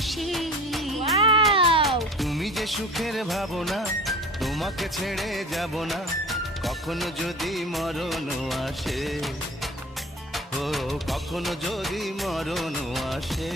আসে। তুমি যে সুখের ভাবনা, তোমাকে ছেড়ে যাব না, কখনো যদি মরণ আসে, ও কখনো যদি মরণ আসে।